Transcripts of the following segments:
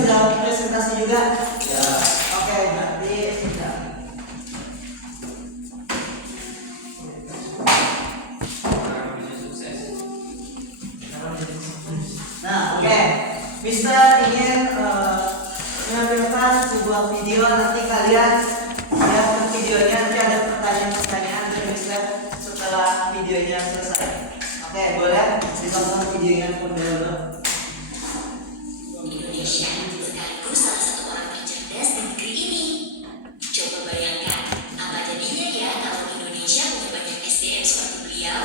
sudah presentasi juga? Ya. Oke, berarti sudah. Nah, oke. Mister ingin menampilkan sebuah video, nanti kalian lihat videonya, nanti ada pertanyaan-pertanyaan dari Mister setelah videonya selesai. Oke, boleh ditonton videonya terlebih dahulu. Indonesia sekaligus salah satu orang tercerdas di negeri ini. Coba bayangkan, apa jadinya ya kalau Indonesia punya banyak SDM seperti beliau?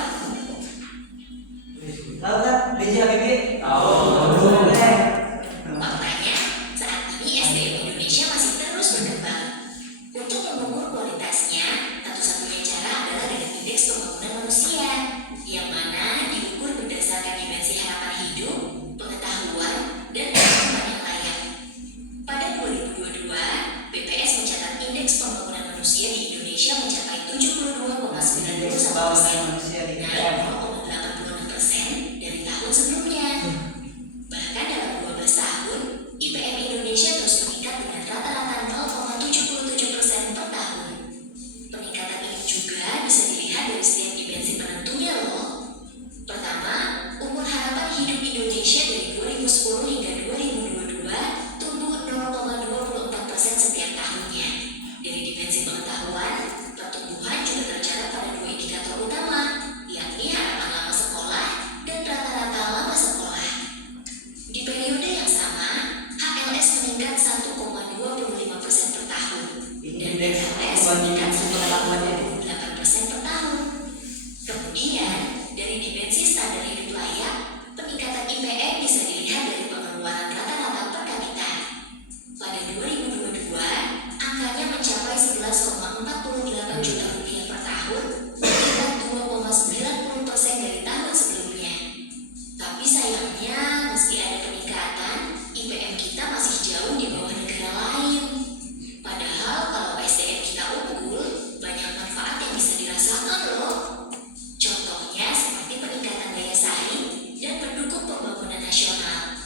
Tahu kan B.J. Habibie? Tahu. Boleh. Faktanya, saat ini SDM Indonesia masih terus berkembang. Untuk mengukur kualitasnya, satu-satunya cara adalah dengan indeks pembangunan manusia, yang mana diukur berdasarkan dimensi harapan hidup, pengetahuan, dan kehidupan yang layak. Pada 2022, BPS mencatat indeks pembangunan manusia di Indonesia mencapai 72,91%, Manusia di naik 0,86% dari tahun sebelumnya. Bahkan dalam 12 tahun, IPM Indonesia terus meningkat dengan rata-rata 0,77% per tahun. Peningkatan ini juga bisa dilihat dari setiap dimensi penentunya loh. Pertama, umur harapan hidup Indonesia dari 2010 hingga 2022 tumbuh 0,24% setiap tahunnya. Dari dimensi pengetahuan, pertumbuhan juga tercatat pada dua indikator utama, yakni harapan lama sekolah dan rata-rata lama sekolah. Di periode yang sama, HLS meningkat 1,25% per tahun dan BLS meningkat 1,28% per tahun. Kemudian, dari dimensi standar hidup layak, peningkatan IPM bisa dilihat dari pengeluaran rata-rata per kapita. Pada 2022, angkanya mencapai 11,48 juta rupiah per tahun, meningkat 2,90% dari tahun sebelumnya. Tapi sayangnya, meski ada peningkatan, IPM kita masih jauh di bawah negara lain. Padahal kalau SDM kita unggul, banyak manfaat yang bisa dirasakan loh. Contohnya seperti peningkatan daya saing dan pendukung pembangunan nasional.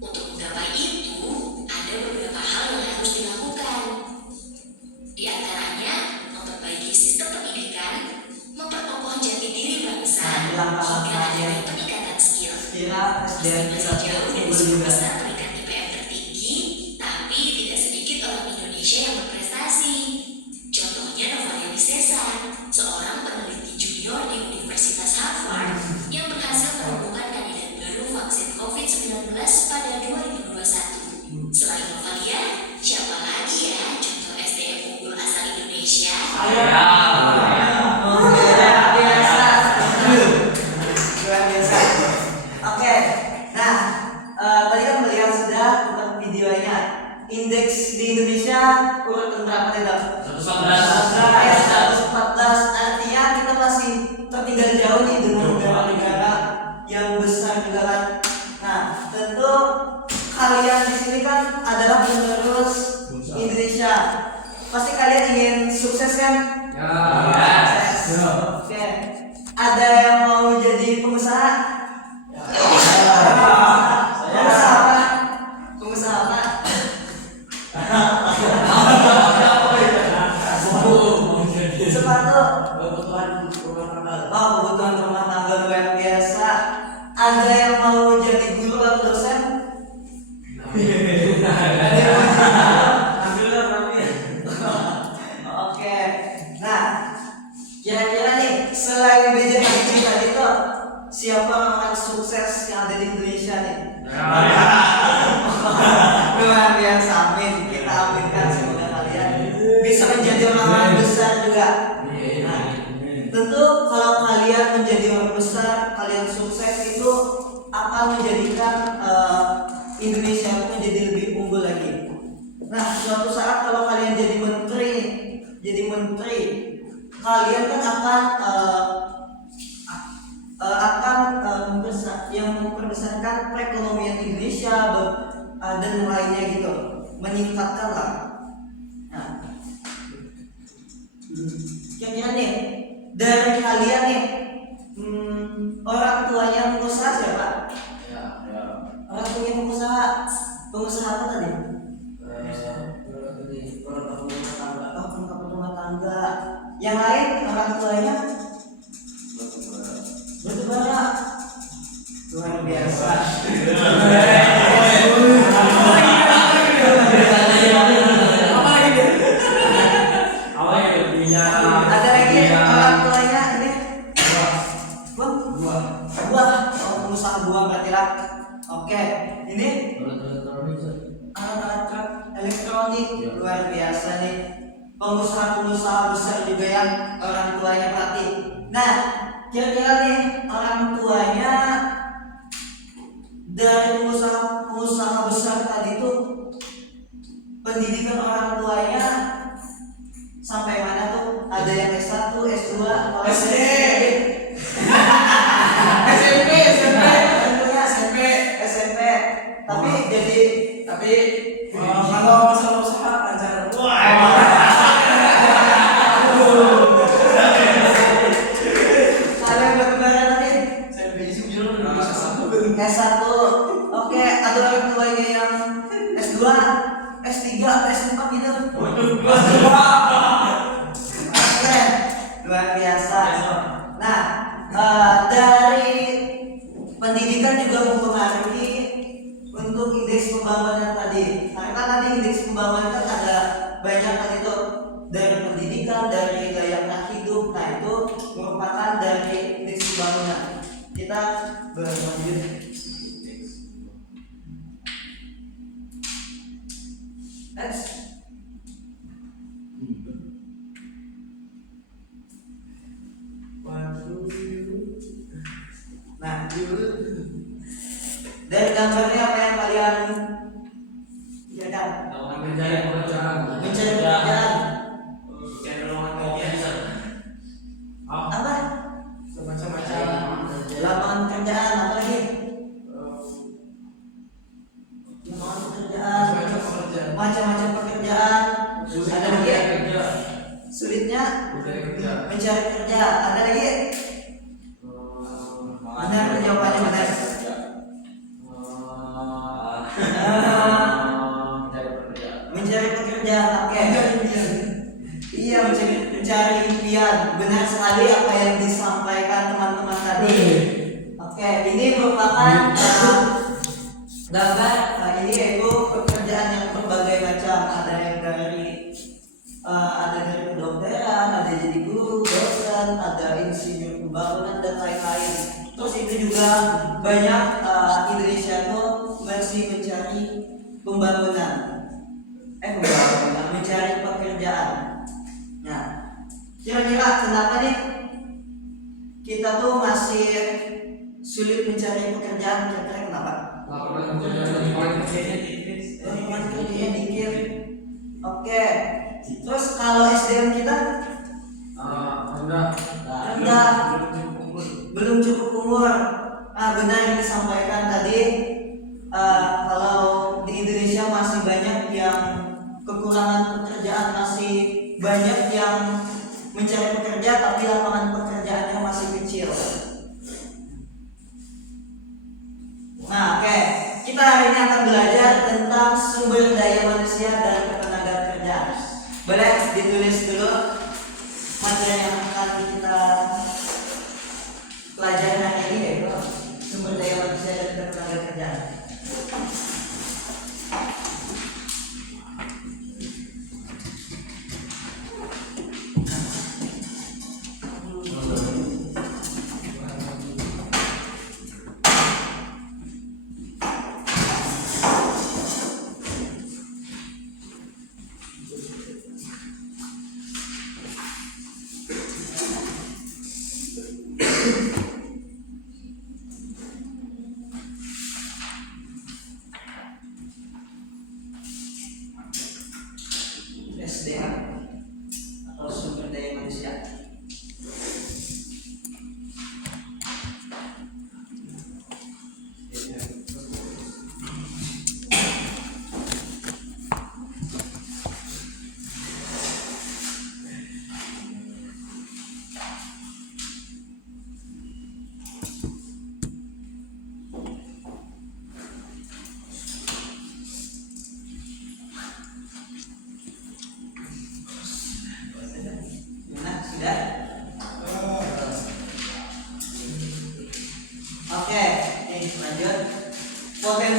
Untuk menggapai itu, ada beberapa hal yang harus dilakukan. Di antaranya, memperbaiki sistem pendidikan, memperkokoh jati diri bangsa, hingga adanya peningkatan skill. Kira Meski SDM masih kita jauh dari unggul 10 juga. besar peringkat IPM tertinggi, tapi tidak sedikit orang Indonesia yang berprestasi. Contohnya Novaliani Cesar, seorang peneliti junior di Universitas Harvard yang berhasil menemukan kandidat baru vaksin COVID-19 pada 2021. Selain Novalia, siapa lagi ya contoh SDM unggul asal Indonesia? Luar biasa. Luar biasa. Oke. Nah, tadi kan melihat sudah tentang videonya. Indeks di Indonesia urutan berapa nih, Dok? 114. 114. Artinya kita masih tertinggal jauh nih dengan negara-negara yang besar juga kan. Nah, tentu kalian di sini kan adalah penerus Indonesia. Pasti kalian ingin sukses kan? Sukses. Oke. Ada yang mau jadi pengusaha? Pengusaha apa? Pengusaha apa? Sepatu. Oh, kebutuhan rumah tangga luar biasa. Ada yang mau jadi guru atau dosen? Ada yang mau jadi guru? Oke. Nah, kira-kira nih selain B.J. Habibie tadi tuh, siapa orang sukses yang ada di Indonesia nih? Luar biasa, amin. Kita aminkan semoga kalian bisa menjadi orang besar juga. Nah, tentu kalau kalian menjadi orang besar, kalian sukses itu akan menjadikan Indonesia itu menjadi lebih unggul lagi. Nah, suatu saat kalau kalian jadi menteri, kalian kan akan memperbesarkan perekonomian Indonesia dan lainnya gitu, meningkatkan lah. Nah, kira-kira nih dari kalian nih, orang tuanya pengusaha siapa? Orang tuanya pengusaha. Pengusaha apa tadi? Perlengkapan rumah tangga. Oh, perlengkapan rumah tangga. Yang lain orang tuanya batu bara. Luar biasa. Ada lagi orang tuanya ini buah. Oh, pengusaha buah berarti lah. Oke, ini alat-alat elektronik. Luar biasa nih. Pengusaha-pengusaha besar juga yang orang tuanya berarti. Nah, kira-kira nih orang tuanya dari pengusaha besar tadi itu pendidikan orang tuanya sampai mana tuh? Ada yang S1, S2, SD. SMP. Tapi jadi kalau masalah usaha lancar. kalian berkembang tadi S1. Oke, ada orang tuanya yang S2, S3, S4 gitu. Oke, luar biasa. Nah, dari pendidikan juga mempengaruhi untuk indeks pembangunan tadi. Karena tadi indeks pembangunan kan ada banyak tadi tuh, dari pendidikan, dari layak hidup. Nah, itu merupakan dari indeks pembangunan. Kita berlanjut. Next. Nah, dari gambarnya apa yang kalian lihat? Mencari pekerjaan. Mencari pekerjaan. Cari lowongan kerja. Apa? Macam-macam. Lapangan pekerjaan. Apa lagi? Lapangan pekerjaan. Macam-macam pekerjaan. Ada lagi? Sulitnya mencari kerja. Ada lagi? Benar, jawabannya benar. Mencari pekerjaan. Oke. Iya, mencari impian. Benar sekali apa yang disampaikan teman-teman tadi. Oke, ini merupakan gambar. Ini yaitu pekerjaan yang berbagai macam. Ada yang dari kedokteran, ada jadi guru, dosen, ada insinyur pembangunan dan lain-lain. Terus itu juga banyak Indonesia itu masih mencari pembangunan, mencari pekerjaan. Nah, kira-kira kenapa nih kita tuh masih sulit mencari pekerjaan? Kira-kira kenapa? Lapangan kerjanya Dikit. Oke. Terus kalau SDM kita rendah, belum cukup umur. Benar yang disampaikan tadi. Kalau di Indonesia masih banyak yang kekurangan pekerjaan, masih banyak yang mencari pekerja tapi lapangan pekerjaannya masih kecil. Nah, oke. Kita hari ini akan belajar tentang sumber daya manusia dan ketenaga kerjaan. Boleh ditulis dulu materi yang akan kita pelajari hari ini, yaitu sumber daya manusia dan ketenaga kerjaan.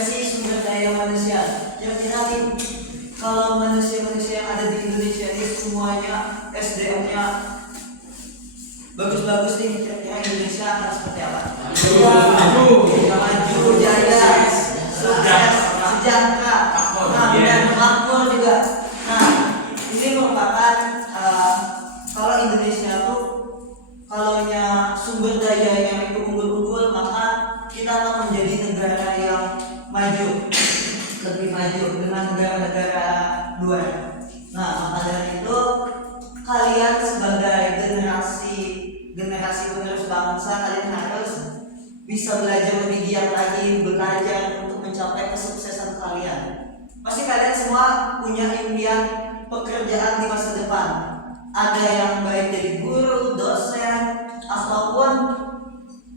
versi sumber daya manusia. Kira-kira nih, kalau manusia-manusia yang ada di Indonesia ini semuanya SDM-nya bagus-bagus nih, kira-kira Indonesia akan seperti apa? Maju, jaya, sukses, sejahtera, dan makmur juga. Nah, ini merupakan kalau Indonesia tuh kalaunya sumber dayanya itu unggul-unggul, maka kita akan menjadi negara yang maju, lebih maju dengan negara-negara luar. Nah, maka dari itu kalian sebagai generasi penerus bangsa, kalian harus bisa belajar lebih giat lagi, belajar untuk mencapai kesuksesan kalian. Pasti kalian semua punya impian pekerjaan di masa depan. Ada yang baik jadi guru, dosen, ataupun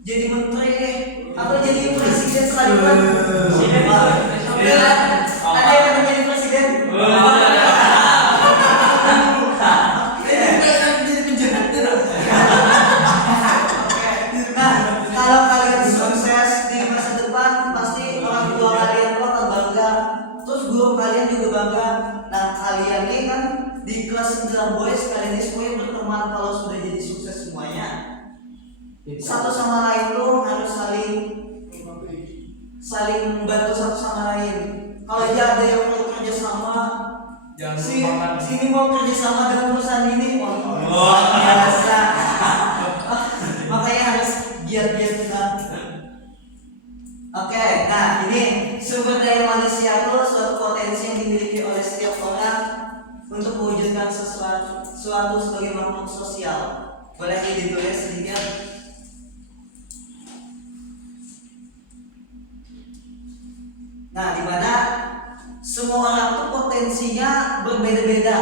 jadi menteri deh, atau jadi presiden sekalipun. Ada yang mau jadi presiden? Nah, kalau kalian sukses di masa depan, pasti orang tua kalian tuh akan bangga. Terus guru kalian juga bangga. Nah, kalian ini kan di kelas 9 boys, kalian ini semuanya berteman kalau sudah jadi sukses semuanya. Satu sama lain tuh harus saling membantu satu sama lain. Kalau aja ada yang perlu kerja sama, sini mau kerja sama dengan perusahaan ini, wah biasa. Makanya harus giat-giat kita. Oke, nah ini sumber daya manusia itu suatu potensi yang dimiliki oleh setiap orang untuk mewujudkan sesuatu sebagai makhluk sosial. Boleh ditulis sedikit. Nah, di mana semua orang itu potensinya berbeda-beda.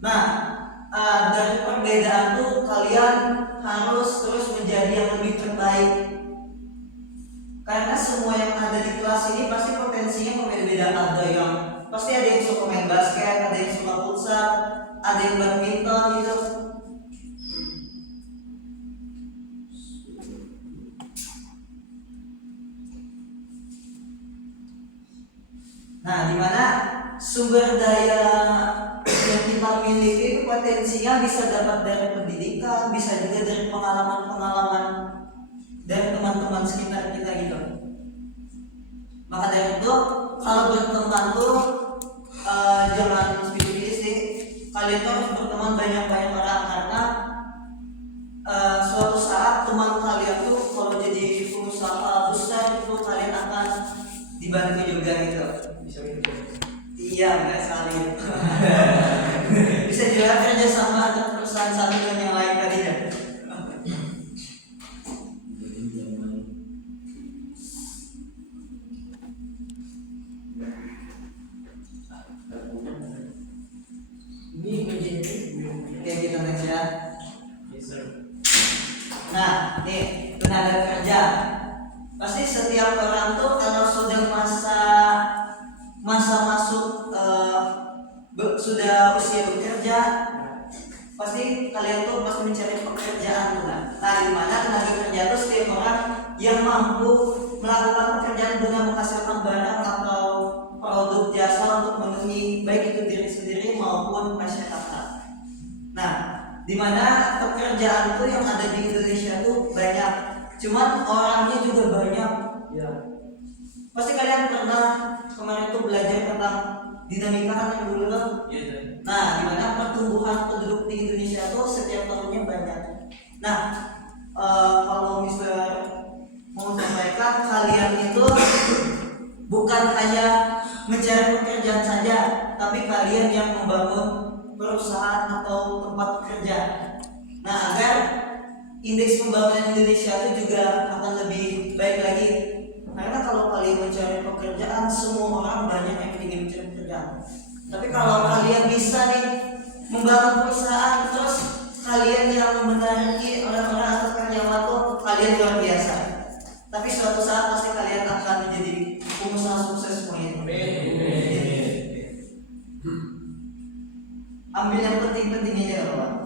Nah, dari perbedaan itu kalian harus terus menjadi yang lebih terbaik. Karena semua yang ada di kelas ini pasti potensinya berbeda-beda. Pasti ada yang suka main basket, ada yang suka futsal, ada yang badminton gitu. Nah, di mana sumber daya yang kita miliki potensinya bisa dapat dari pendidikan, bisa juga dari pengalaman-pengalaman dari teman-teman sekitar kita gitu. Maka dari itu kalau berteman tuh jangan pilih-pilih sih. Kalian tuh harus berteman banyak-banyak orang, karena suatu saat teman kalian tuh kalau jadi pengusaha besar itu kalian akan dibantu juga gitu. Iya, nggak sekali. Bisa juga kerja sama atau perusahaan satu dengan yang lain tadinya. Oke, kita next ya. Nah, nih tenaga kerja. Pasti setiap orang tuh kalau sudah masa masuk sudah usia bekerja, pasti kalian tuh pasti mencari pekerjaan tuh kan. Nah, di mana tenaga kerja itu setiap orang yang mampu melakukan pekerjaan dengan menghasilkan barang atau produk jasa untuk memenuhi baik itu diri sendiri maupun masyarakat. Nah, di mana pekerjaan itu yang ada di Indonesia tuh banyak, cuman orangnya juga banyak. Ya. Pasti kalian pernah kemarin tuh belajar tentang dinamika kan yang dulu kan? Nah, di mana pertumbuhan penduduk di Indonesia tuh setiap tahunnya banyak. Nah, kalau misalnya mau sampaikan, kalian itu bukan hanya mencari pekerjaan saja, tapi kalian yang membangun perusahaan atau tempat kerja. Nah, agar indeks pembangunan Indonesia itu juga akan lebih baik lagi. Karena kalau kalian mencari pekerjaan, semua orang banyak yang ingin mencari pekerjaan. Tapi kalau kalian bisa nih membangun perusahaan, terus kalian yang menarik orang-orang atau karyawan tuh kalian luar biasa. Tapi suatu saat pasti kalian akan menjadi pengusaha sukses semuanya. Ambil yang penting-penting aja kawan.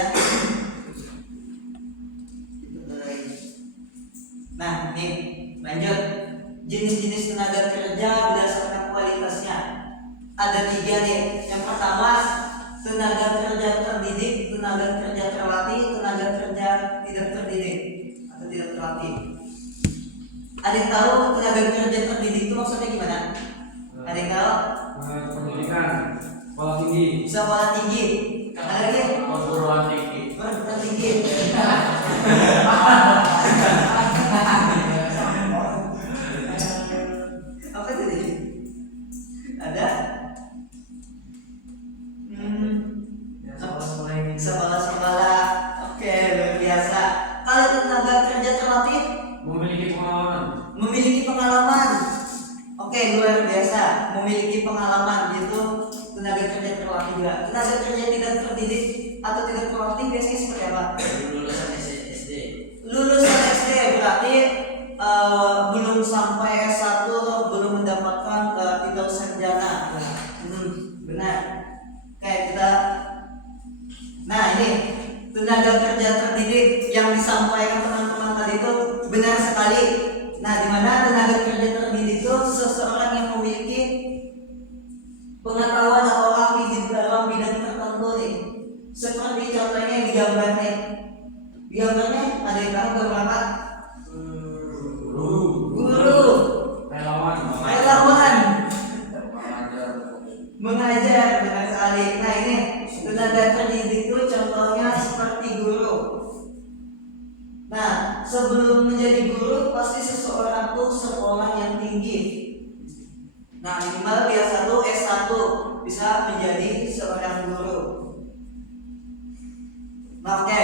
ya. Nah, nih lanjut. Jenis-jenis tenaga kerja berdasarkan kualitasnya ada 3 nih. Yang pertama, tenaga kerja terdidik, tenaga kerja terlatih, tenaga kerja tidak terdidik atau tidak terlatih. Ada yang tahu tenaga kerja terdidik itu maksudnya gimana? Ada yang tahu? Pendidikan sekolah tinggi. Sekolah tinggi. Ada lagi? Perguruan tinggi. Perguruan tinggi. Apa tadi? Ada? Sekolah ini. Sekolah-sekolah. Oke, luar biasa. Kalau tenaga kerja terlatih Memiliki pengalaman. memiliki pengalaman. Oke, luar biasa. Memiliki pengalaman itu tenaga kerja terlatih juga. Tenaga kerja tidak terdidik atau tidak terlatih biasanya seperti apa? Lulusan SD. Lulusan SD berarti belum sampai S1 atau belum mendapatkan titel sarjana. Benar. Kayak kita. Nah, ini tenaga kerja terdidik yang disampaikan teman-teman tadi itu benar sekali. Nah, di mana tenaga kerja terdidik itu seseorang yang memiliki pengetahuan atau ahli di dalam bidang tertentu nih. Seperti contohnya yang digambar nih. Di gambarnya ada yang tahu gambar apa? Guru, Relawan. mengajar benar sekali. Nah, ini tenaga terdidik itu contohnya seperti guru. Nah, sebelum menjadi guru pasti seseorang tuh sekolah yang tinggi. Nah, minimal dia S1 bisa menjadi seorang guru. Nah, oke.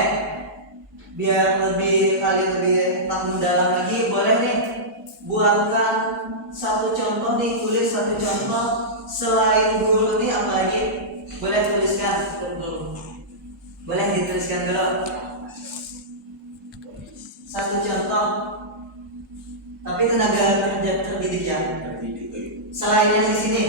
Biar kalian lebih mendalam lagi, boleh nih buatkan satu contoh nih, tulis satu contoh selain guru nih apa lagi? Boleh tuliskan. Boleh dituliskan dulu. Satu contoh. Tapi tenaga kerja terdidik ya. Selain yang di sini.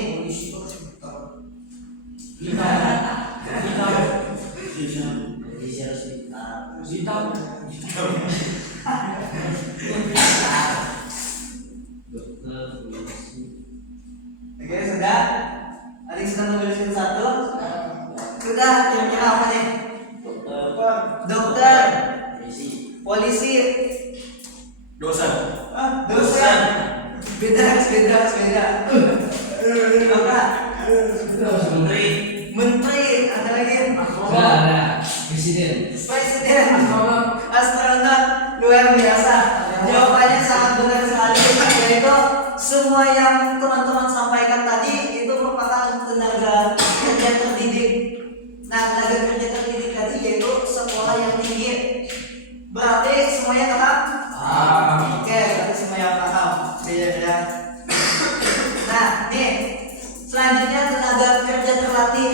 Oke, sudah. Ada yang sudah menuliskan satu? Sudah, kira-kira apa nih? Dokter. Polisi. Dosen. Dosen. Beda. Apa? Menteri. Menteri. Ada lagi? Presiden. Astronot. Luar biasa. Jawabannya sangat benar sekali, yaitu semua yang teman-teman sampaikan tadi itu merupakan tenaga kerja terdidik. Nah, tenaga kerja terdidik tadi yaitu sekolah yang tinggi. Berarti semuanya paham? Oke, berarti semuanya paham. Beda. Nah, nih selanjutnya tenaga kerja terlatih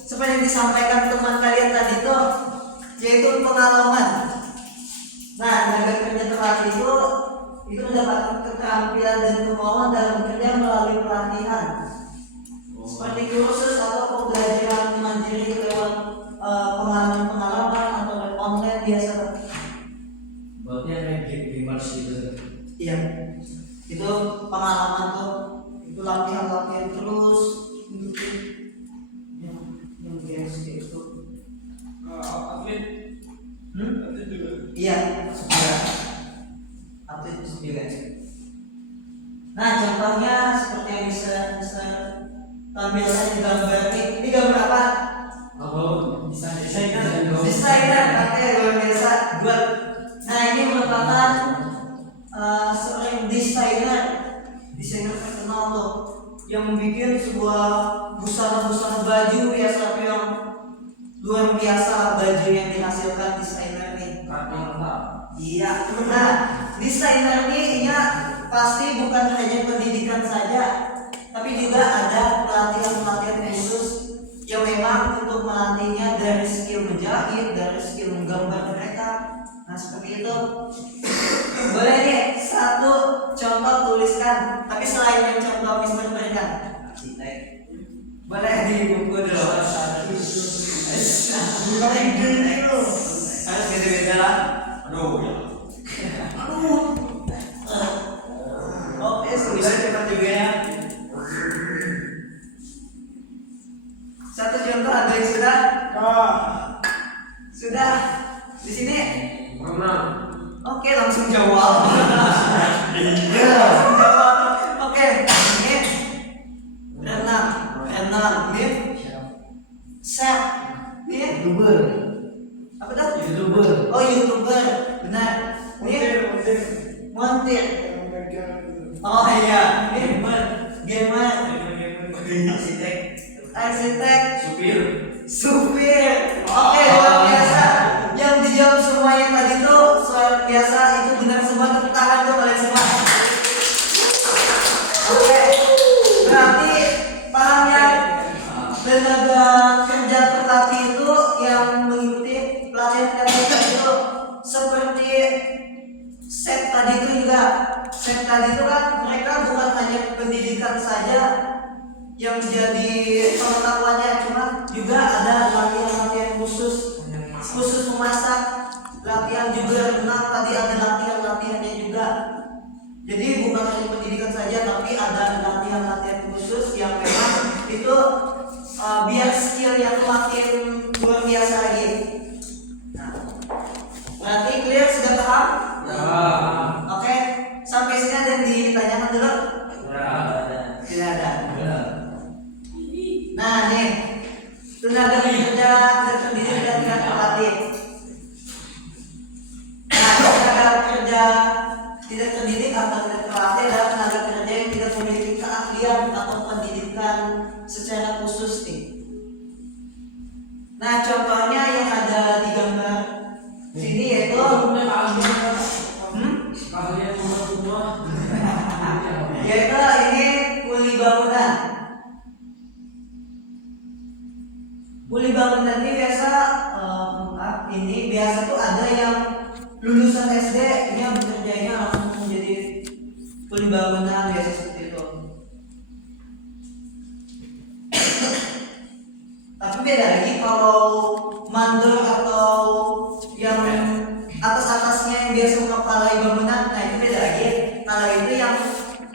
seperti yang disampaikan teman kalian tadi itu, yaitu pengalaman. Nah, tenaga kerja terlatih itu mendapatkan keterampilan dan kemauan dalam bekerja melalui pelatihan, seperti kursus atau pembelajaran mandiri lewat pengalaman atau web online biasa. Berarti ada gamers gitu. Iya, itu pengalaman tuh, itu latihan terus, yang biasa itu. Atlet. Atlet juga. Iya, sudah. Atlet juga. Nah, contohnya seperti yang bisa tampilkan di gambar ini gambar apa? Desainer, oke, luar biasa. Buat. Nah, ini merupakan seorang desainer terkenal tuh, yang membuat sebuah busana baju ya, satu yang luar biasa baju yang dihasilkan desainer nih. Iya. Nah, desainer ini ya pasti bukan hanya pendidikan saja, tapi juga ada pelatihan khusus yang memang untuk melatihnya dari skill menjahit, dari skill menggambar mereka. Nah, seperti itu. Boleh nih satu contoh tuliskan, tapi selain yang contoh Mister berikan, boleh di buku dulu. Satu contoh ada yang sudah? Sudah di sini? Pernah. Oke, langsung jawab. Langsung jawab. Oke, ini renang, ini chef, ini YouTuber. apa tuh? YouTuber. Oh, YouTuber, benar. Ini montir. Oh iya, ini gamer, arsitek, supir. Oke, luar biasa. Yang dijawab semuanya tadi tuh soal biasa itu benar semua, tepuk tangan tuh kalian semua. Oke, berarti paham ya? Tenaga kerja terlatih itu yang mengikuti pelatihan itu seperti set tadi itu juga. Set tadi itu kan mereka bukan hanya pendidikan saja yang jadi pengetahuannya, cuma juga ada latihan-latihan khusus memasak, latihan juga renang, tadi ada latihannya juga. Jadi bukan hanya pendidikan saja, tapi ada latihan khusus yang memang itu biar skill yang makin luar biasa lagi. Nah, berarti clear, sudah paham? Oke, sampai sini ada yang ditanyakan dulu? Tidak ada. Nah, nih tenaga kerja tidak terdidik dan tidak terlatih. Nah, tenaga kerja tidak terdidik atau tidak terlatih adalah tenaga kerja yang tidak memiliki keahlian atau pendidikan secara khusus nih. Nah, contohnya yang ada di gambar sini yaitu yaitu ini kuli bangunan. Kuli bangunan ini biasa ini biasa tuh ada yang lulusan SD ini yang bekerjanya langsung menjadi kuli bangunan, biasa seperti itu. Tapi beda lagi kalau mandor atau yang atas-atasnya yang biasa mengepalai bangunan, nah itu beda lagi. Kalau itu yang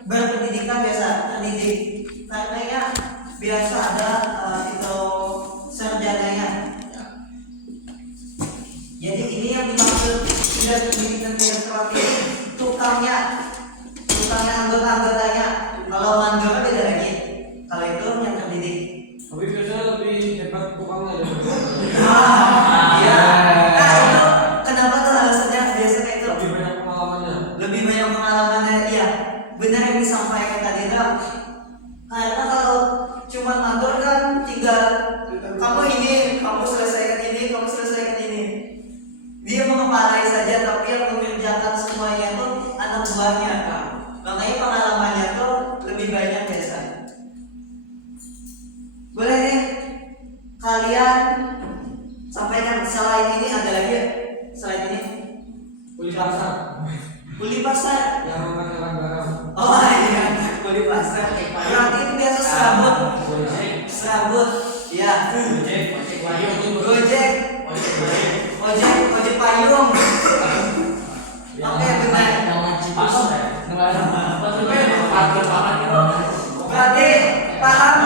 berpendidikan biasa terdidik, karena ya biasa ada itu sarjananya. Jadi ini yang dimaksud tidak terdidik dan tidak terlatih, tukangnya anggotanya. Kalau mandor beda lagi, kalau itu yang terdidik. Tapi biasanya lebih hebat tukangnya ya. Iya. Nah itu kenapa tuh alasannya biasanya itu? Lebih banyak pengalamannya. Lebih banyak pengalamannya, iya. Benar yang disampaikan tadi tuh. Karena kalau cuma mandor kan tinggal kamu ini, kamu selesaikan ini. Dia mengepalai saja, tapi yang mengerjakan semuanya itu anak buahnya. Makanya pengalamannya tuh lebih banyak biasa. Boleh nih kalian sampaikan selain ini ada lagi ya? Selain ini kuli pasar Yang makan barang. oh iya, kuli pasar berarti itu biasa serabut ya, gojek payung. Oke, benar. Berarti paham?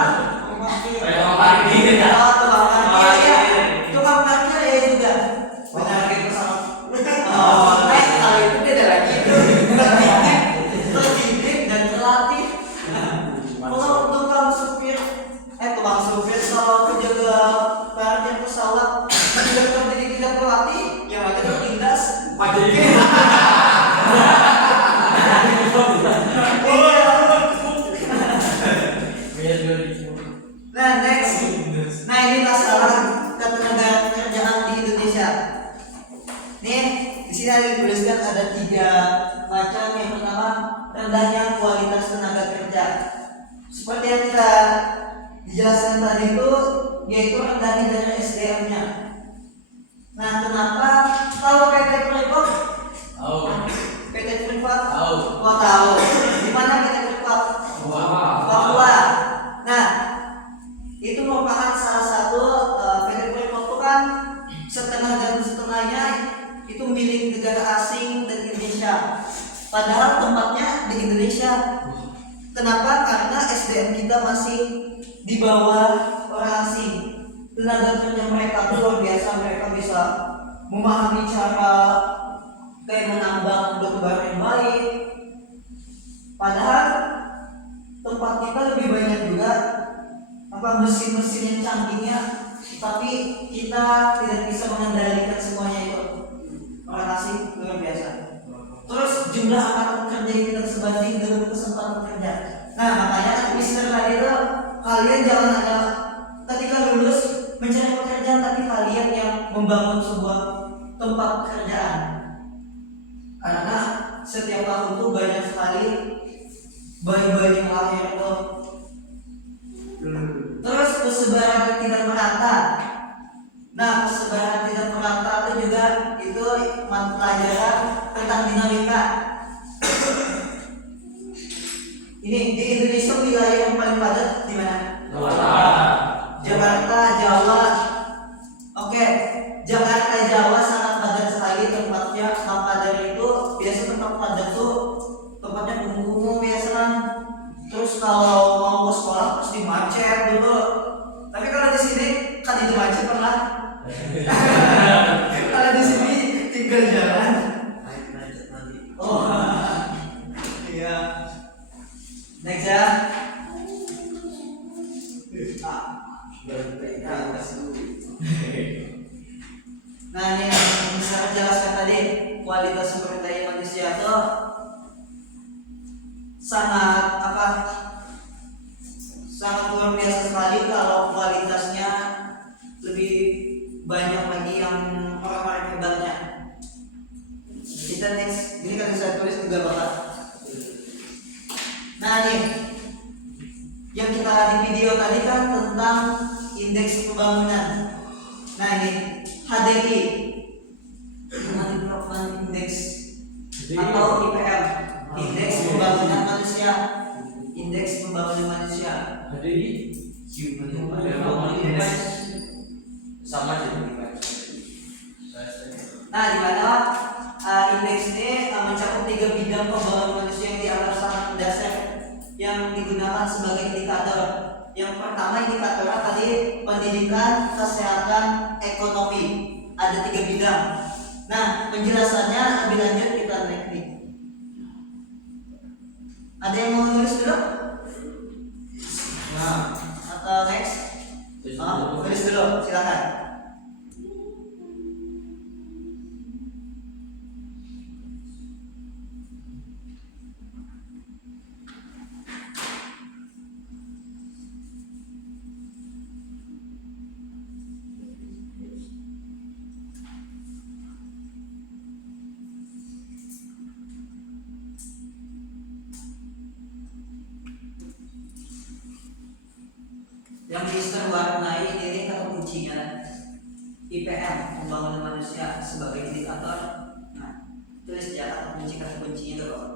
Oh, tukang parkir ya. Tukang parkir ya juga. Benar. Oh, kalau itu beda lagi. Terdidik dan terlatih. Kalau tukang supir, kalau penjaga parkir pesawat tidak terdidik tidak terlatih, yang ada tertindas. Nah, next. Nah, ini masalah ketenaga kerjaan di Indonesia. Nih, di sini ada dituliskan ada 3 macam. Yang pertama, rendahnya kualitas tenaga kerja. Seperti yang kita dijelaskan tadi itu, yaitu rendahnya dari SDM-nya. Nah, kenapa? Tahu PT Freeport? PT Freeport? Kau tahu? Di mana PT Freeport? Papua. Nah, itu merupakan salah satu PT Freeport itu kan setengah dan setengahnya itu milik negara asing dan Indonesia. Padahal tempatnya di Indonesia. Kenapa? Karena SDM kita masih di bawah orang asing. tenaga kerja mereka tuh luar biasa. Mereka bisa memahami cara kayak menambang batu bara yang baik. Padahal tempat kita lebih banyak juga mesin-mesin yang canggihnya, tapi kita tidak bisa mengendalikan semuanya itu. Terima kasih, luar biasa. Terus jumlah angkatan kerja yang tidak sebanding dengan kesempatan kerja. Nah makanya kan Mister tadi itu, kalian jangan ada ketika lulus mencari pekerjaan, tapi kalian yang membangun sebuah tempat pekerjaan. Karena setiap tahun tuh banyak sekali bayi-bayi yang lahir tuh. Terus persebaran tidak merata. Nah persebaran tidak merata itu juga itu mata pelajaran tentang dinamika. Ini di Indonesia wilayah yang paling padat di mana? Jakarta, Jawa. Oke, Jakarta, Jawa sangat padat sekali tempatnya. Maka dari itu biasa tempat padat tuh tempatnya kumuh-kumuh biasa kan. Terus kalau mau ke sekolah pasti macet dulu. Tapi kalau di sini kan itu macet pernah. Kalau di sini tinggal jalan. Oh, iya. Next ya. Nah ini yang saya jelaskan tadi, kualitas sumber daya manusia itu sangat sangat luar biasa sekali. Kalau kualitasnya lebih banyak lagi yang orang-orang hebatnya. Kita next, ini kan saya tulis juga Bapak. Nah nih, yang kita di video tadi kan tentang indeks pembangunan. Nah ini HDI, Human Development Index atau IPM, Indeks Pembangunan Manusia. Indeks Pembangunan Manusia. HDI Human Development Index. Sama aja. Nah di mana indeks ini mencakup 3 bidang pembangunan manusia yang dianggap sangat mendasar yang digunakan sebagai indikator. Yang pertama indikatornya tadi pendidikan, kesehatan, ekonomi. Ada 3 bidang. Nah penjelasannya lebih lanjut kita next nih. Ada yang mau nulis dulu? Nah, atau next? Tulis dulu, silakan. Yang Mister warnai ini kata kuncinya IPM, pembangunan manusia sebagai indikator. Nah, tulis ya kata kuncinya itu Bapak.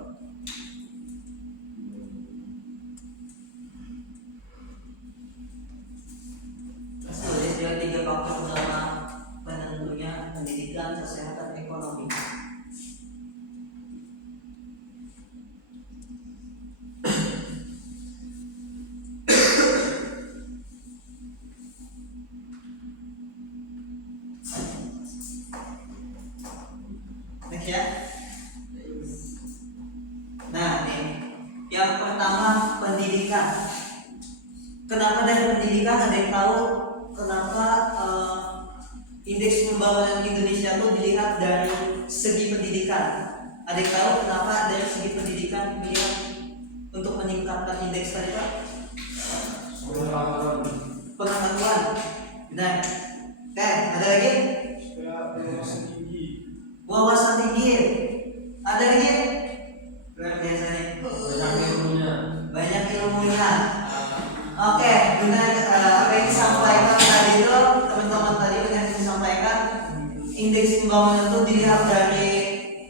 Tulis dia 3 faktor utama penentunya: pendidikan, kesehatan, ekonomi. Next ya. Nah, nih. Yang pertama pendidikan. Kenapa dari pendidikan? Ada yang tahu kenapa indeks pembangunan Indonesia itu dilihat dari segi pendidikan? Ada yang tahu kenapa dari segi pendidikan dilihat untuk meningkatkan indeks tadi Pak? Pengetahuan. Nah, ada lagi? Wawasan tinggi. Ada lagi? Luar biasa nih. Banyak ilmunya. Oke, benar apa yang disampaikan tadi itu teman-teman tadi benar yang disampaikan. Indeks pembangunan itu dilihat dari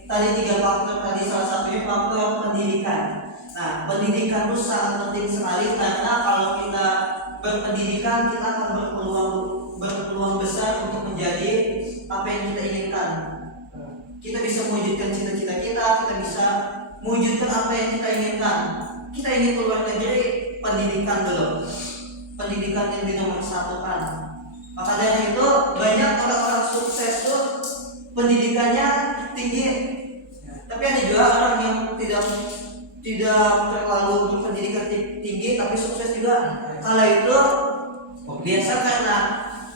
tadi 3 faktor tadi, salah satunya faktor pendidikan. Nah, pendidikan itu sangat penting sekali karena kalau kita berpendidikan kita akan berpeluang besar untuk menjadi apa yang kita inginkan. Kita bisa mewujudkan cita-cita kita bisa mewujudkan apa yang kita inginkan. Kita ingin keluar negeri, pendidikan dulu. Pendidikan yang dinomorsatukan. Maka dari itu banyak orang-orang sukses tuh pendidikannya tinggi, tapi ada juga orang yang tidak terlalu berpendidikan tinggi tapi sukses juga. Kala itu biasa karena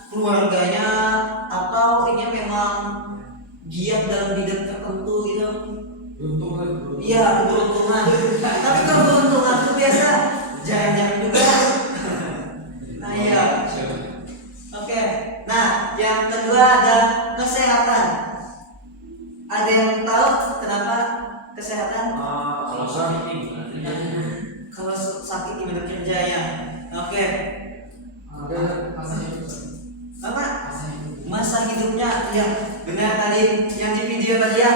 keluarganya atau ini memang giat dalam bidang tertentu gitu. Beruntung. Iya, keberuntungan. Tapi kalau keberuntungan itu biasa jarang-jarang juga. Nah iya. Oke. Nah, yang kedua ada kesehatan. Ada yang tahu kenapa kesehatan? Kalau sakit Kalau sakit gimana kerjanya? Oke. Ada Apa? Masa hidupnya ya benar tadi yang di video tadi ya.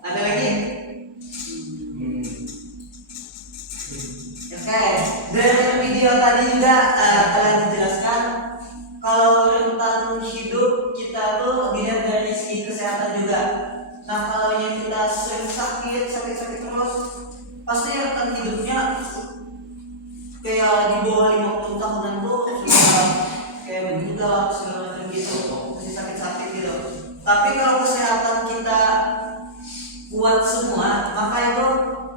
Ada lagi? Oke, dari video tadi juga telah dijelaskan kalau rentan hidup kita tuh dilihat dari segi kesehatan juga. Nah, kalau yang kita sering sakit terus, pasti rentan hidupnya kayak di bawah 50 tahunan tuh sudah kayak begitu lah segala macam gitu, masih sakit gitu. Tapi kalau kesehatan kita kuat semua, maka itu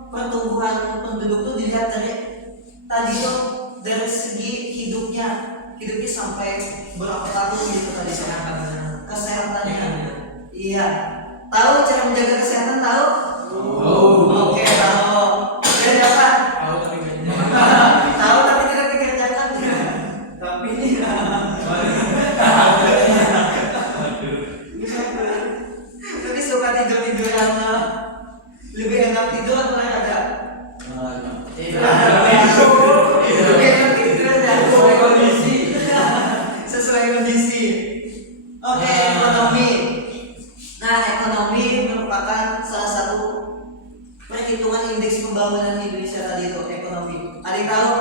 pertumbuhan penduduk tuh dilihat dari tadi tuh dari segi hidupnya sampai berapa tahun gitu tadi kesehatannya. Iya. Tahu cara menjaga kesehatan tahu? Oke, tahu. Dan apa? Tahu tapi tidak dikerjakan. Tapi tapi suka tidur yang lebih enak tidur atau olahraga? Lebih enak tidur dan sesuai kondisi. Oke, ekonomi. Nah, ekonomi merupakan salah satu perhitungan indeks pembangunan Indonesia tadi itu ekonomi. Ada yang tahu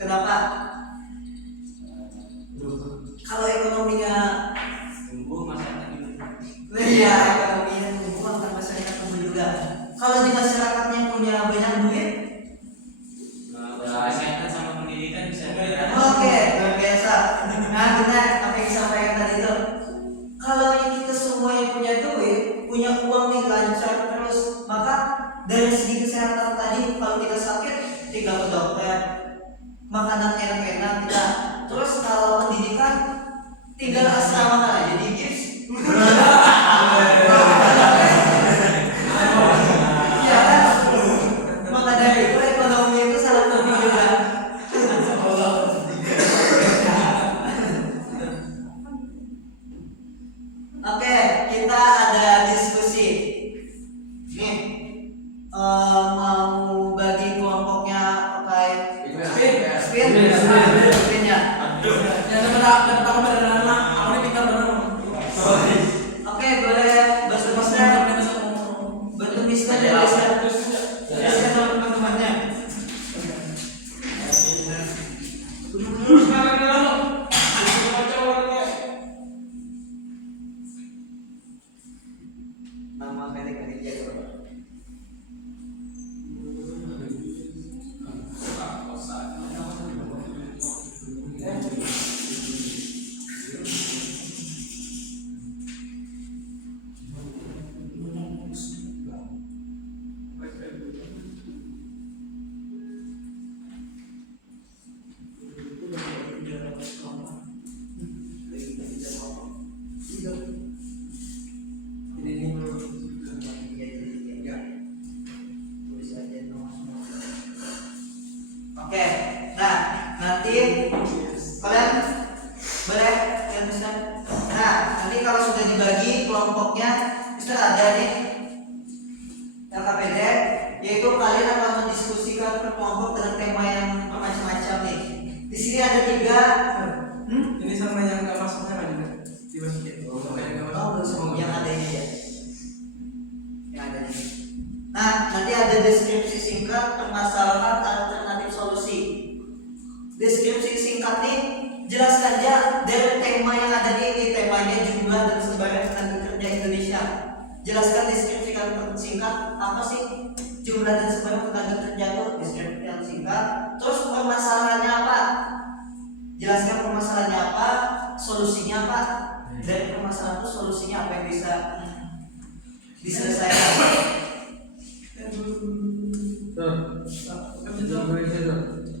kenapa? Kalau ekonominya tumbuh masyarakat iya, ekonominya tumbuh maka masyarakat tumbuh juga. Kalau di masyarakatnya punya banyak duit, kesehatan sama pendidikan bisa oke, luar biasa. Nah, benar apa yang disampaikan tadi itu. Kalau kita semua yang punya duit, punya uang nih lancar terus, maka dari segi kesehatan tadi kalau kita sakit tinggal ke dokter, makanan enak-enak kita. Terus kalau pendidikan tinggal asrama aja di gips. Iya kan? Maka dari itu ekonomi itu sangat penting juga. Oke, kita ada diskusi. Nih, mau bagi kelompoknya pakai spinnya. Oke, boleh bantu Mister dan Mister teman-temannya. Nama pendek-pendek ya, Bro. Oke, nah nanti kalian boleh ya Mister. Nah nanti kalau sudah dibagi kelompoknya, Mister ada nih LKPD, yaitu kalian akan mendiskusikan per kelompok dengan tema yang macam-macam nih. Di sini ada 3. Ini sama yang nggak masuknya kan juga dimasukin. Yang ada ini ya. Yang ada ini. Nah, nanti ada deskripsi singkat permasalahan alternatif solusi. Deskripsi singkat nih jelaskan aja dari tema yang ada di ini, temanya jumlah dan sebaran tenaga kerja Indonesia. Jelaskan deskripsi singkat apa sih jumlah dan sebaran tenaga kerja itu, deskripsi yang singkat. Terus permasalahannya apa? Jelaskan permasalahannya apa, solusinya Pak. Dari permasalahan itu solusinya apa yang bisa diselesaikan?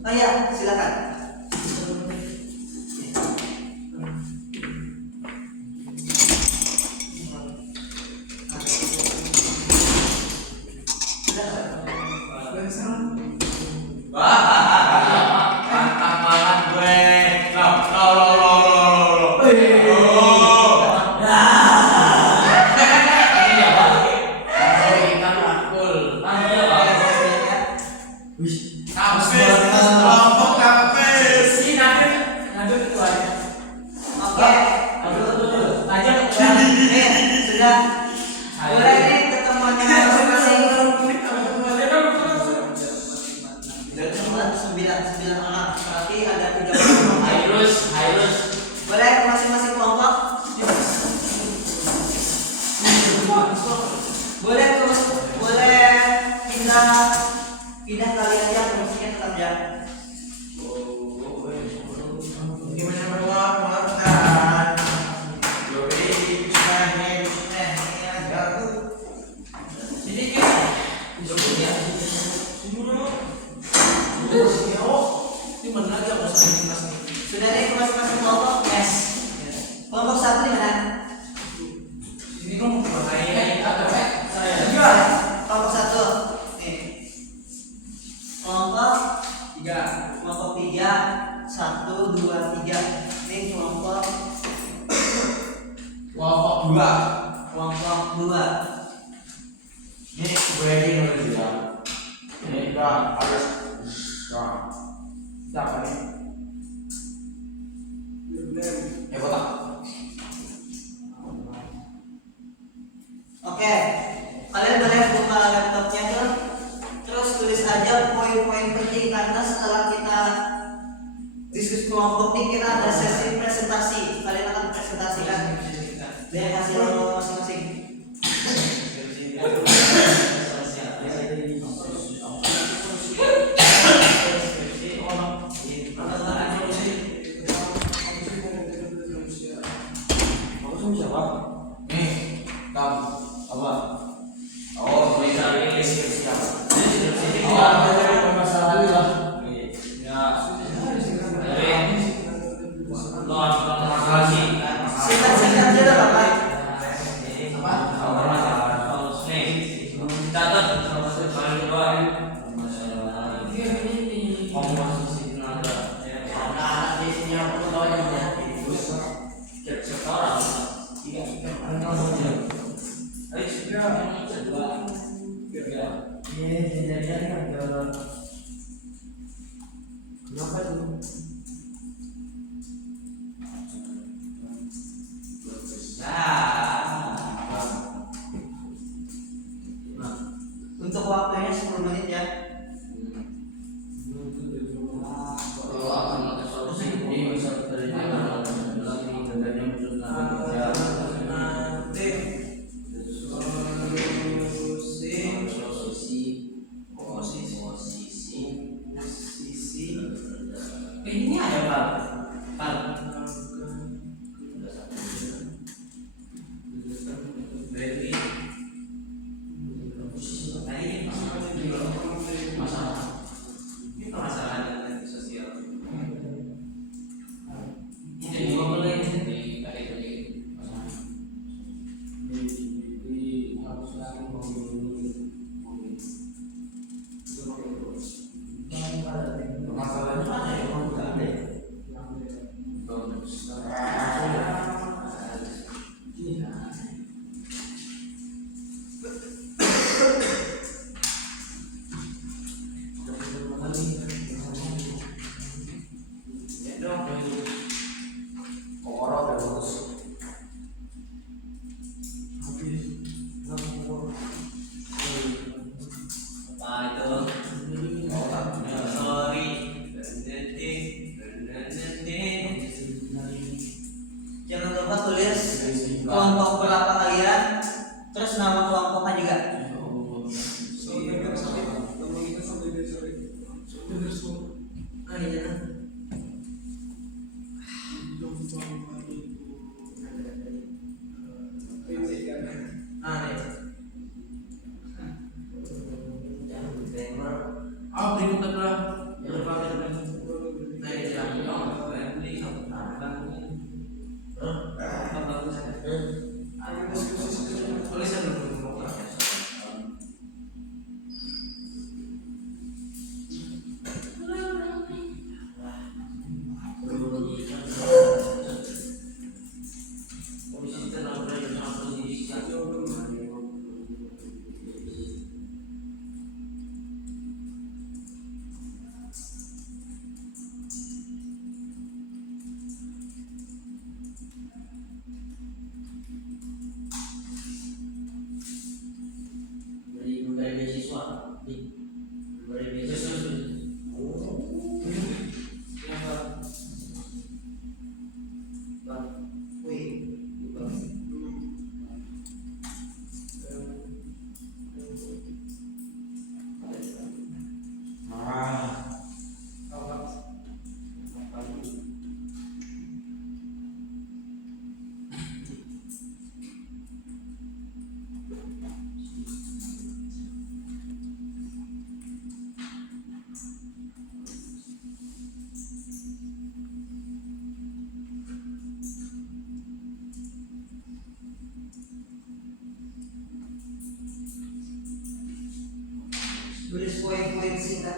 Oh ya, silakan. Mantap banget gue. Lo. Oke. Sudah. Boleh nih ketemuannya masing-masing. Sembilan anak. Berarti ada 3 kelompok. Boleh masing-masing kelompok. Boleh pindah kali aja, fungsinya tetap ya. Gimana berlaku? Sudah nih ke masing-masing kelompok. Yes. Kelompok 1 di mana? Kelompok 1. Nih. Kelompok 3. 1, 2, 3. Nih kelompok 2. Ini gue ini nulis ya. Ini kita harus siapa nih? Kotak. Oke. Kalian boleh buka laptopnya tuh. Terus tulis aja poin-poin penting karena setelah kita diskusi kelompok ini kita ada sesi presentasi. Kalian akan presentasikan dari hasil masing-masing. Nih, kamu apa? Oh, bisa ini siap. Singkat-singkat aja dah, Bapak. Untuk waktunya 10 menit ya. Ini ada Pak. Jangan lupa tulis kelompok berapa kalian, terus nama kelompoknya juga. Nah,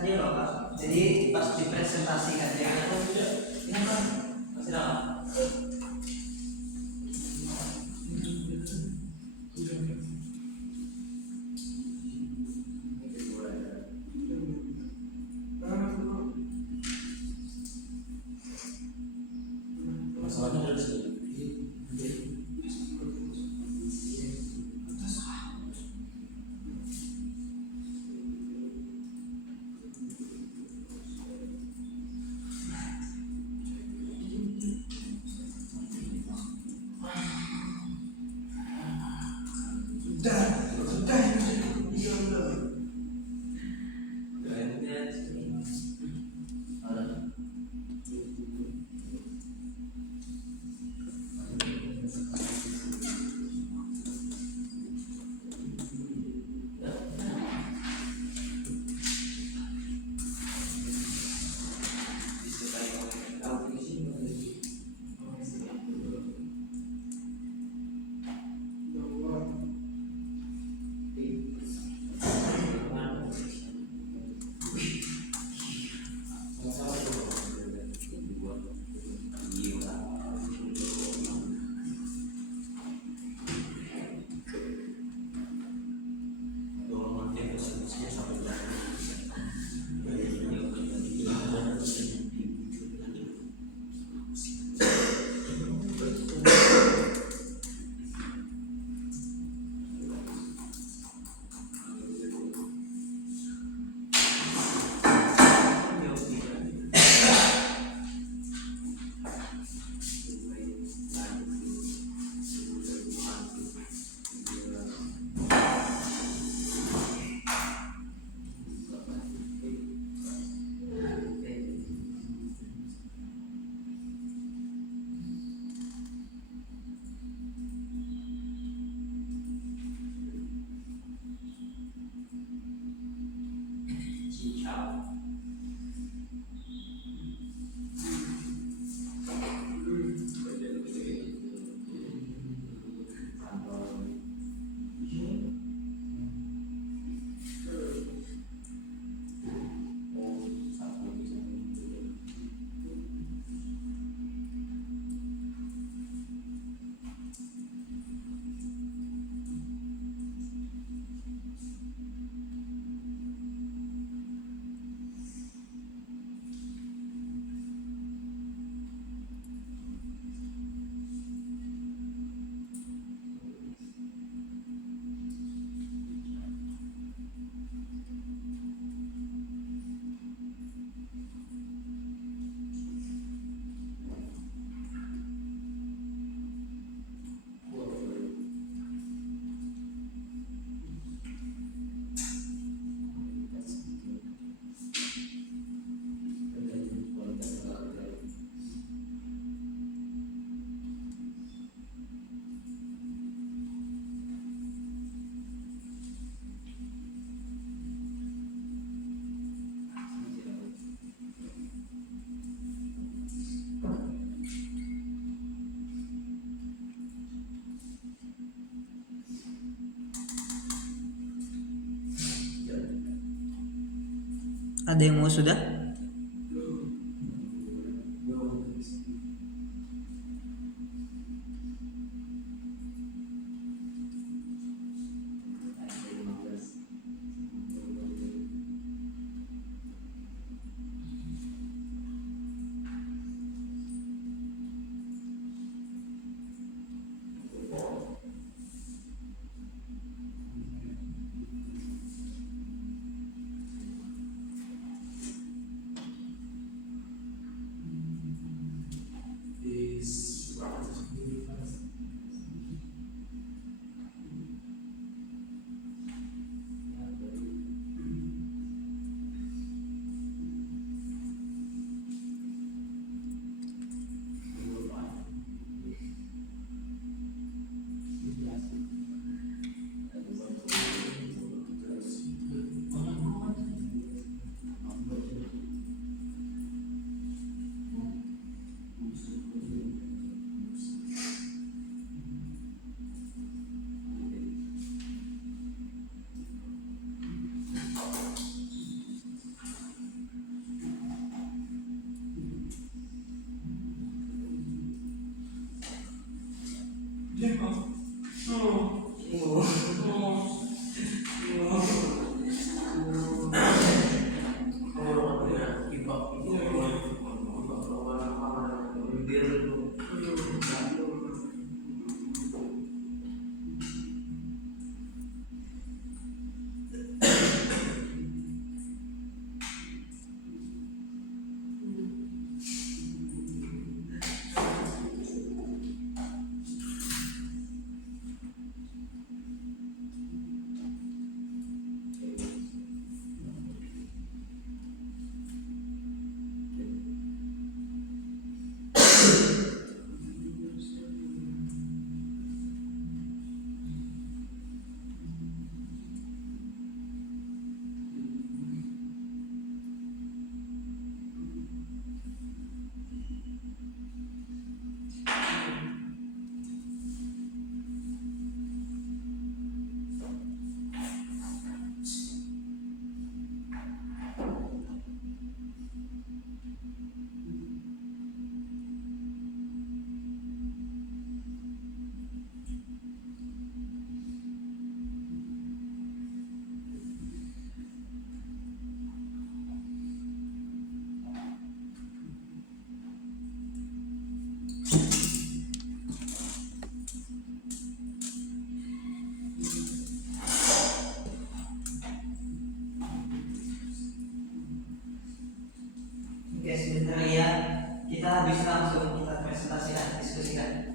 dia loh Pak. Jadi pas dipresentasikan dia ini kan masih lama. Masalahnya ada di sini. Ada yang mau sudah? Oke, sebentar ya. Kita habis langsung kita presentasikan, diskusikan.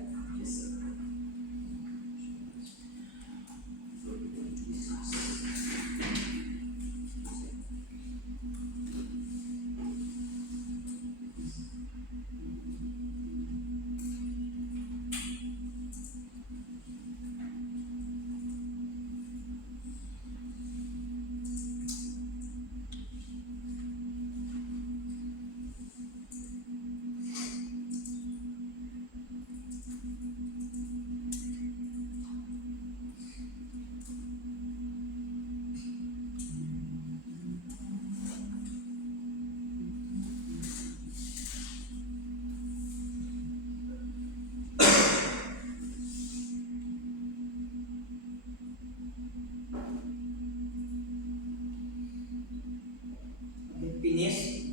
Oke, finish.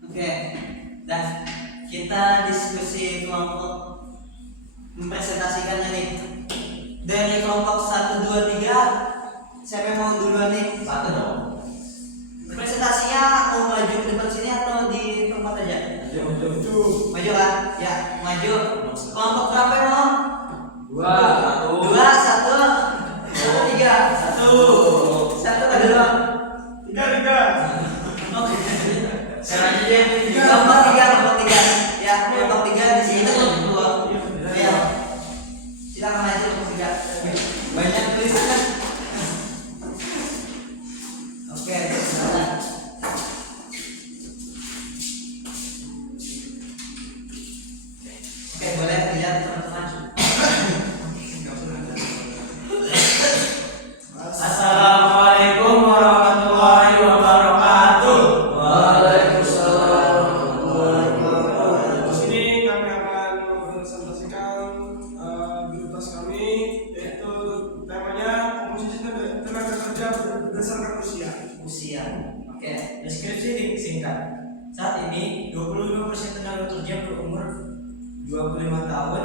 Oke, dan kita diskusi kelompok mempresentasikannya nih. Dari kelompok 1, 2, 3, siapa yang mau duluan nih? Satu dong. Presentasinya mau maju ke depan sini atau di tempat aja? Maju kan? Ya, maju. Kelompok berapa yang mau? 2, 1. 2, 1, 3. 1 ada dua. 3. Oke. Sekarang aja deh. Kelompok 3. Ya, kelompok 3 di sini tuh dua. Ya. Silakan maju kelompok 3. Banyak tulisan. Oke, silakan. Oke, boleh lihat teman-teman. Assalamualaikum warahmatullahi wabarakatuh. Waalaikumsalam. Di sini kami akan mempresentasikan prioritas kami, yaitu temanya komposisi tenaga kerja berdasarkan usia. Usia. Oke. Deskripsi singkat. Saat ini 25% tenaga kerja berumur 25 tahun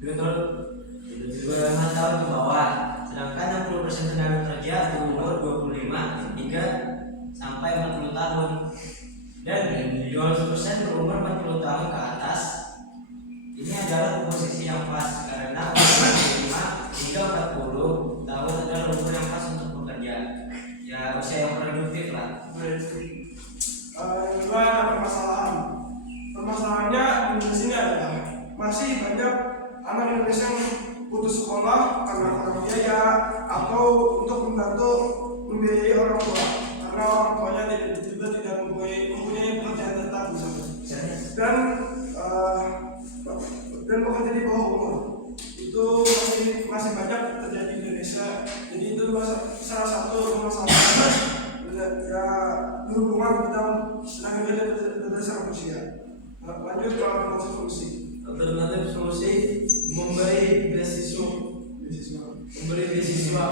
25 tahun ke bawah, sedangkan 60% tenaga kerja berumur 25 hingga sampai 40 tahun, dan 20% berumur 40 tahun ke atas. Ini adalah posisi yang pas karena umur 25 hingga 40 tahun adalah umur yang pas untuk bekerja. Ya, usia yang produktif lah. Yang kedua ada permasalahan. Permasalahannya di sini adalah masih banyak anak Indonesia yang putus sekolah karena kurang biaya atau untuk membantu membiayai orang tua karena orang tuanya juga tidak mempunyai pekerjaan tetap misalnya. Dan bekerja di bawah umur itu masih banyak terjadi di Indonesia. Jadi itu salah satu permasalahan ya berhubungan tentang tenaga kerja berdasarkan usia. Lanjut ke alternatif solusi. Alternatif solusi memberi beasiswa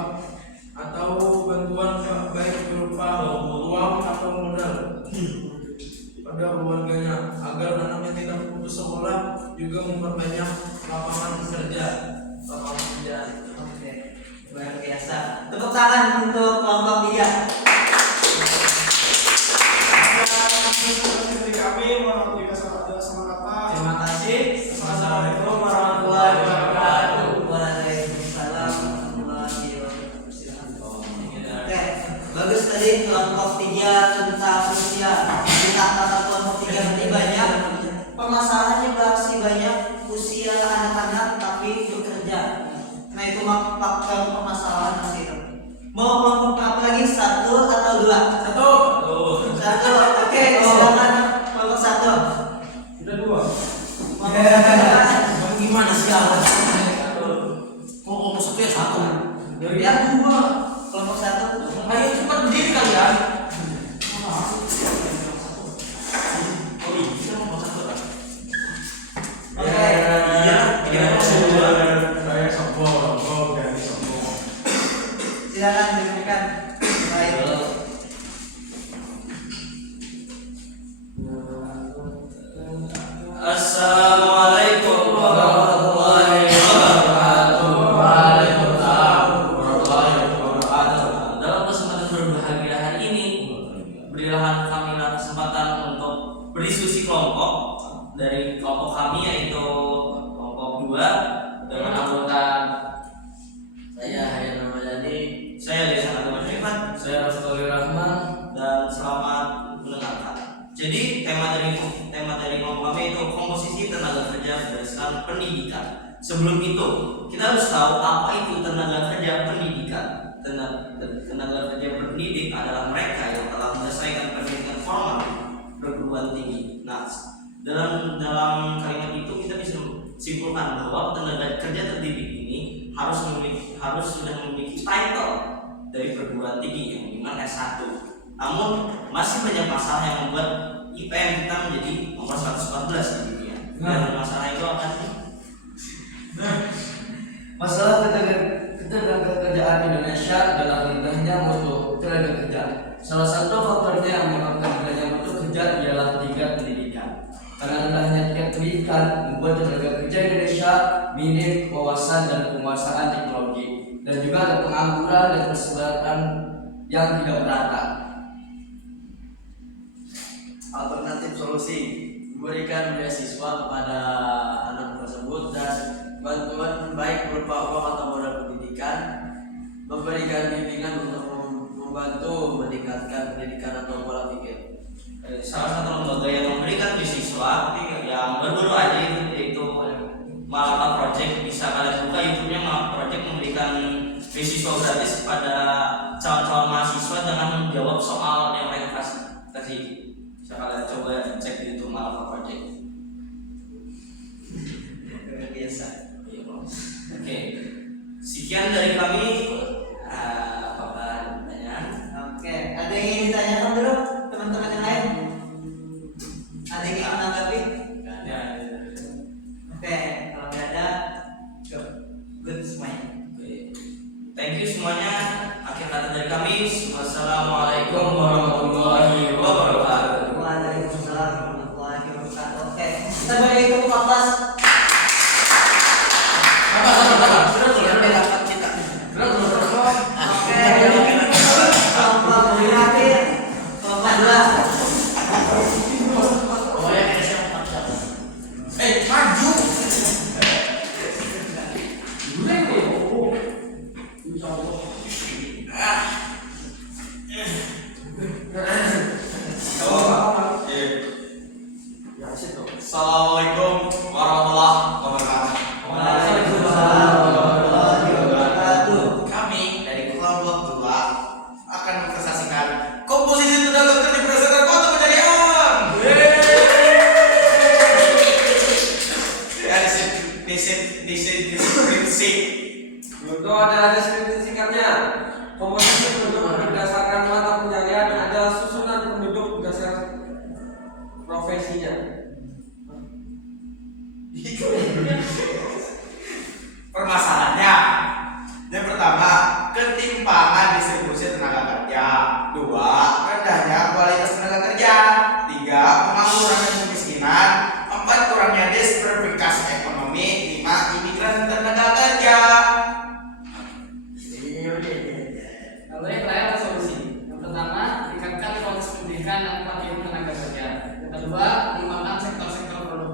atau bantuan baik berupa uang atau modal pada keluarganya agar anaknya tidak putus sekolah, juga memperbanyak lapangan kerja. Oke, luar biasa. Tepuk tangan untuk kelompok 3. Dari kami, mohon jika salah ada sama kata. Terima kasih. Assalamualaikum warahmatullahi wabarakatuh. Waalaikumsalam warahmatullahi wabarakatuh. Oke, bagus tadi kelompok 3 tentang usia. Kita kata kelompok 3 tadi banyak permasalahannya, masih banyak usia anak-anak tapi bekerja. Nah itu faktor permasalahan masih itu. Mau kelompok berapa lagi? 1 atau 2? Satu. Oke, silakan kelompok 1. Sudah 2. Gimana sih awal? Ngomong satu ya satu. Ya, 2. Kelompok 1. Ayo cepat berdiri kalian. Oh iya, kita ngomong satu kan? Oke. Saya sombong dan sombong. Silakan dilanjutkan. Baik. Assalamualaikum warahmatullahi wabarakatuh. Waalaikumsalam warahmatullahi wabarakatuh. Dalam kesempatan berbahagia hari ini, berilah kami kesempatan untuk berdiskusi kelompok dari kelompok kami, yaitu kelompok 2 dengan anggota Saya Hayat Ramadhani. saya Desa Agama Syifat, Saya Rasulullah Rahman. dan selamat mendengarkan. Jadi tema dari kelompok kami itu komposisi tenaga kerja berdasarkan pendidikan. Sebelum itu, kita harus tahu apa itu tenaga kerja pendidikan. Tenaga kerja pendidik adalah mereka yang telah menyelesaikan pendidikan formal perguruan tinggi. Nah, dalam kalimat itu kita bisa simpulkan bahwa tenaga kerja terdidik ini harus sudah memiliki title dari perguruan tinggi yang minimal S1. Namun masih banyak masalah yang membuat IPM kita menjadi nomor 114 di dunia. Dan masalah itu akan Masalah ketenagakerjaan Indonesia adalah rendahnya mutu tenaga kerja. Salah satu faktornya yang menyebabkan rendahnya mutu kerja ialah tingkat pendidikan. Karena rendahnya tingkat pendidikan membuat tenaga kerja Indonesia minim wawasan dan penguasaan teknologi, dan juga ada pengangguran dan persebaran yang tidak merata. Alternatif solusi memberikan beasiswa kepada anak tersebut dan bantuan baik berupa uang atau modal pendidikan, memberikan bimbingan untuk membantu meningkatkan pendidikan atau pola pikir. salah satu lembaga yang memberikan beasiswa yang baru aja yaitu Malaka Project. Bisa kalian buka YouTube-nya Malaka Project, memberikan beasiswa gratis kepada calon-calon mahasiswa dengan menjawab soal yang mereka kasih. Bisa kalian coba cek di YouTube Malaka Project. Luar biasa. Oke, sekian dari kami. Apakah pertanyaan? Oke, ada yang ingin ditanyakan dulu teman-teman yang lain? Ada yang ingin menanggapi? Ya. Oke, kalau nggak ada, good semuanya. Oke. Thank you semuanya. Akhir kata dari kami. Wassalamualaikum warahmatullahi wabarakatuh. Waalaikumsalam warahmatullahi wabarakatuh. Oke, kita beri tepuk kelas. Oke, kelompok berakhir, kelompok 2. Maju. Assalamualaikum warahmatullahi wabarakatuh. Waalaikumsalam warahmatullahi wabarakatuh. Kami dari kelompok 2 akan mempresentasikan komposisi tenaga kerja berdasarkan kota pencarian. Ya, deskripsi. Untuk ada deskripsi singkatnya, komposisi penduduk berdasarkan mata pencarian adalah susunan penduduk berdasarkan profesinya.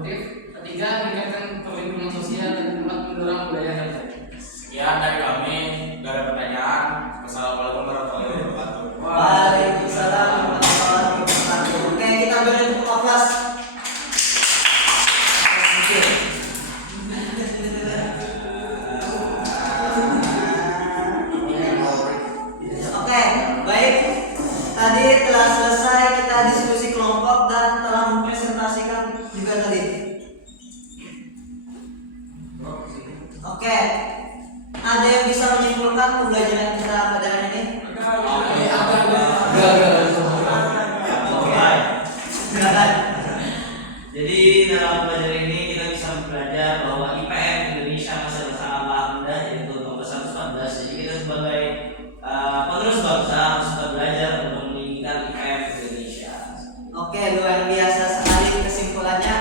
produktif. Ketiga, meningkatkan perlindungan sosial dan keempat, mendorong budaya kerja. Sekian dari kami. Gak ada pertanyaan. Wassalamualaikum warahmatullahi wabarakatuh. Waalaikumsalam warahmatullahi wabarakatuh. Oke, kita beri tepuk kelas. Oke, baik. Tadi telah selesai kita diskusi kelompok dan telah mempresentasikan juga tadi. Oke, ada yang bisa menyimpulkan pembelajaran kita pada hari ini? Silakan. Jadi dalam pelajaran ini kita bisa belajar bahwa IPM Indonesia masih sangatlah rendah, yaitu nomor 114. Jadi kita sebagai penerus bangsa harus tetap belajar untuk meninggikan IPM Indonesia. Oke, luar biasa sekali kesimpulannya.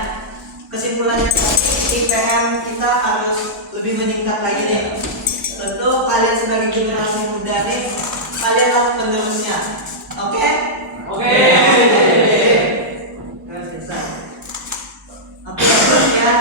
Kesimpulannya IPM kita harus lebih meningkat lagi nih. Tentu kalian sebagai generasi muda nih, kalianlah penerusnya. Oke? Oke. Luar biasa. Oke, bagus ya.